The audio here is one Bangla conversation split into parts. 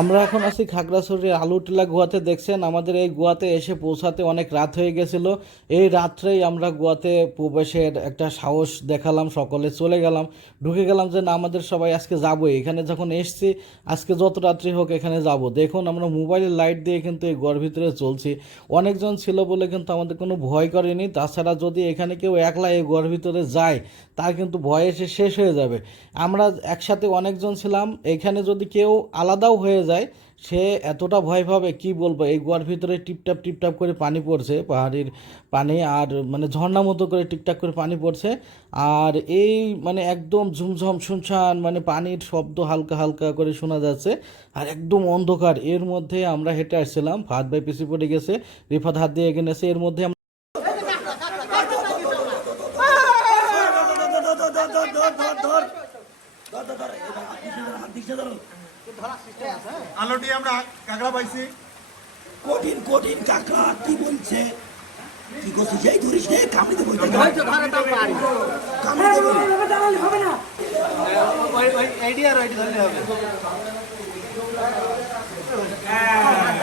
আমরা এখন আছি খাগড়াছড়ির আলুটিলা গুয়াতে দেখছেন, আমাদের এই গুয়াতে এসে পৌঁছাতে অনেক রাত হয়ে গেছিল। এই রাত্রেই আমরা গুয়াতে প্রবেশের একটা সাহস দেখালাম, সকলে চলে গেলাম। ঢুকে গেলাম যে, না, আমাদের সবাই আজকে যাবোই। এখানে যখন এসছি, আজকে যত রাত্রি হোক এখানে যাব। দেখুন, আমরা মোবাইলের লাইট দিয়ে কিন্তু এই গোয়ার ভিতরে চলছি। অনেকজন ছিল বলে কিন্তু আমাদের কোনো ভয় করেনি। তাছাড়া যদি এখানে কেউ একলা এই গোয়ার ভিতরে যায়, তার কিন্তু ভয় এসে শেষ হয়ে যাবে। আমরা একসাথে অনেকজন ছিলাম। এখানে যদি কেউ আলাদাও হয়ে যায়, সে এতটা ভয় পাবে, কি বলব? এই গোয়ার ভিতরে টিপটাপ টিপটাপ করে পানি পড়ছে, পাহাড়ির পানি আর মানে ঝর্ণা মতো করে টিকটাক করে পানি পড়ছে। আর এই মানে একদম ঝুমঝম, শুনশান মানে পানির শব্দ হালকা হালকা করে শোনা যাচ্ছে আর একদম অন্ধকার। এর মধ্যে আমরা হেঁটে আসছিলাম ভাত ভাই পিছিয়ে পড়ে গেছে, রিফাত হাত দিয়ে এগিয়ে এর মধ্যে আলোটি আমরা কাঁকড়া পাইছি কঠিন কঠিন কাঁকড়া কি বলছে কি করছিস যেই ধরিস রে কামড়ে দেবো কামড়ে দেবো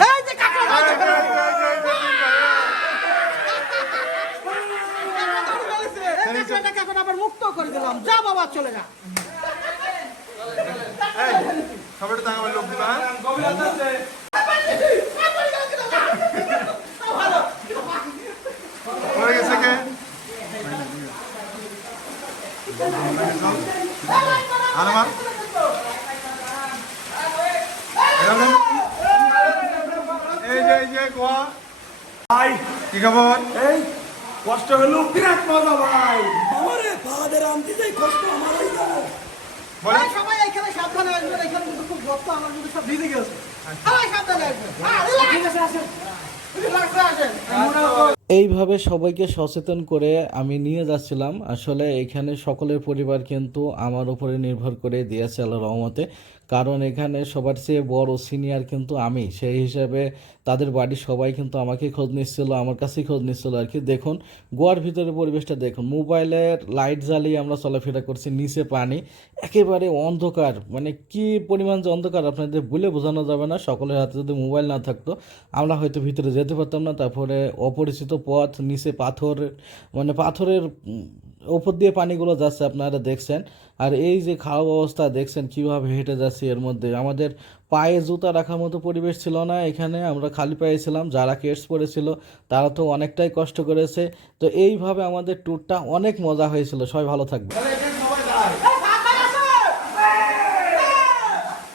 এই যে কাকা এখন আবার মুক্ত করে দিলাম যা বাবা চলে যা সবাই টাকা লোক দিবা হয়ে গেছে কে আনবার এই যে এই যে গোয়া ভাই কি খবর এই কষ্ট হলো বিরাট মজা ভাই বাবারে ফাদের আমতি যাই কষ্ট আমার হয়ে গেল বলেন এই সবাই এখানে সাবধানে আসবেন এখানে কিন্তু খুব রক্ত আমার কিন্তু সব ভিজে গেছে। সবাই সাবধানে আসবেন হ্যাঁ, relax আসেন। আসেন। এইভাবে সবাইকে সচেতন করে আমি নিয়ে যাচ্ছিলাম। আসলে এখানে সকলের পরিবার কিন্তু আমার উপরে নির্ভর করে দিয়েছে আল্লাহ রহমতে। কারণ এখানে সবার চেয়ে বড় সিনিয়র কিন্তু আমি। সেই হিসাবে তাদের বাড়ির সবাই কিন্তু আমাকে খোঁজ নিচ্ছিল, আমার কাছেই খোঁজ নিচ্ছিল আর কি। দেখুন, গোয়ার ভিতরে পরিবেশটা দেখুন। মোবাইলের লাইট জ্বালিয়ে আমরা চলাফেরা করছি, নিচে পানি। একেবারে অন্ধকার। মানে কি পরিমাণ যে অন্ধকার, আপনাদের বলে বোঝানো যাবে না। সকলের হাতে যদি মোবাইল না থাকতো, আমরা হয়তো ভিতরে যেতে পারতাম না। তারপরে অপরিচিত পথ, নিচে পাথর মানে পাথরের ওপর দিয়ে পানিগুলো যাচ্ছে আপনারা দেখছেন। আর এই যে খারাপ অবস্থা দেখছেন, কীভাবে হেঁটে যাচ্ছি এর মধ্যে। আমাদের পায়ে জুতা রাখার মতো পরিবেশ ছিল না এখানে, আমরা খালি পায়ে ছিলাম, যারা কেটস পড়েছিল তারা তো অনেকটাই কষ্ট করেছে। তো এইভাবে আমাদের ট্যুরটা অনেক মজা হয়েছিল। সবাই ভালো থাকবে